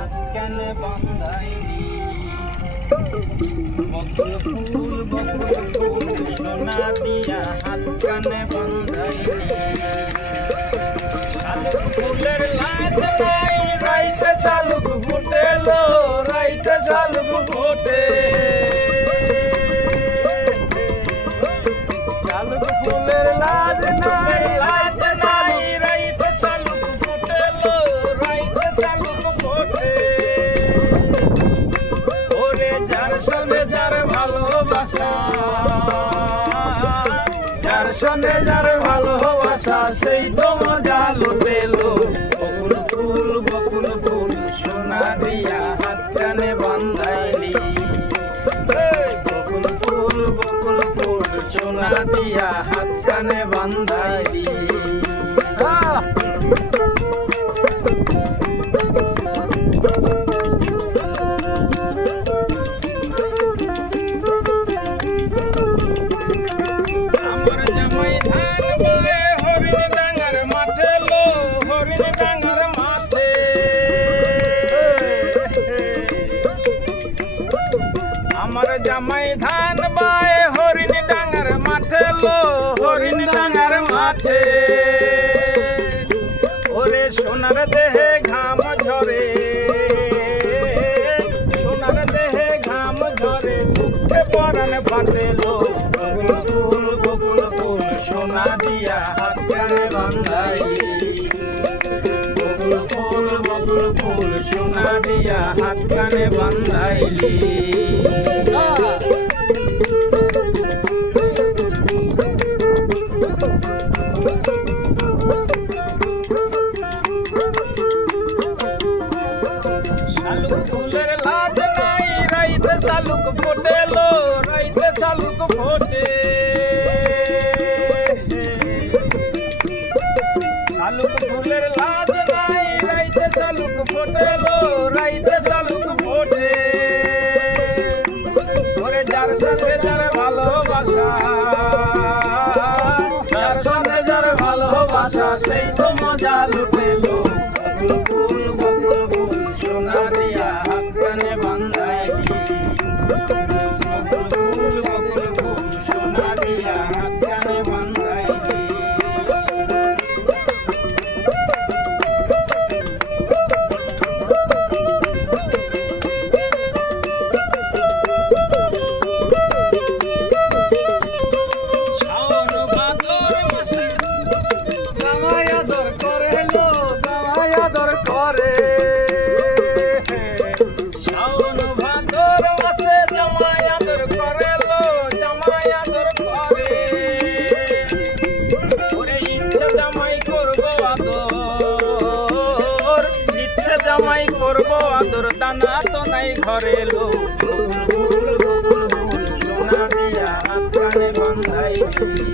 হাত কানে বান্ধাইলি বকুল ফুল সোনা দিয়া হাত কানে বান্ধাইলি শালুক ফুলের লাজ নাই রাইতে শালুক ফুটেলো রাইতে শালুক ফোটে শালুক ফুলের লাজ নাই রাইতে শালুক ফুটেলো রাইতে শালুক ফোটে ওরে যার সঙ্গে যার ভালোবাসা যার সঙ্গে যার ভালোবাসা সেই তো মজা লুটেলো বকুল ফুল সোনা দিয়া হাত কানে বান্ধাইলি বকুল ফুল সোনা দিয়া হাত কানে বান্ধাইলি আমার জামাই ধান বায়ে হরিণ ডাঙ্গার মাঠে লো হরিণ ডাঙ্গার মাঠে ওরে সোনার দেহে ঘাম ঝরে সোনার দেহে ঘাম ঝরে দুঃখে পরাণ ফাটে লো বকুল ফুল সোনা দিয়া হাত কানে বান্ধাইলি বকুল ফুল সোনা দিয়া হাত কানে বান্ধাইলি শালুক ফুলের লাজ নাই রাইতে শালুক ফোটেলো রাইতে শালুক ফোটে শালুক ফুলের লাজ নাই রাইতে শালুক ফোটেলো রাইতে শালুক ফোটে ওরে যার সঙ্গে যার ভালোবাসা যার সঙ্গে যার ভালোবাসা সেই তো মজা লুটেলো বকুল ফুল সোনা দিয়া হাত কানে বান্ধাইলি বকুল ফুল সোনা দিয়া হাত কানে বান্ধাইলি জামাই করবো আদর দানা তো নাই ঘরে লো বকুল ফুল সোনা দিয়া হাত কানে বান্ধাইলি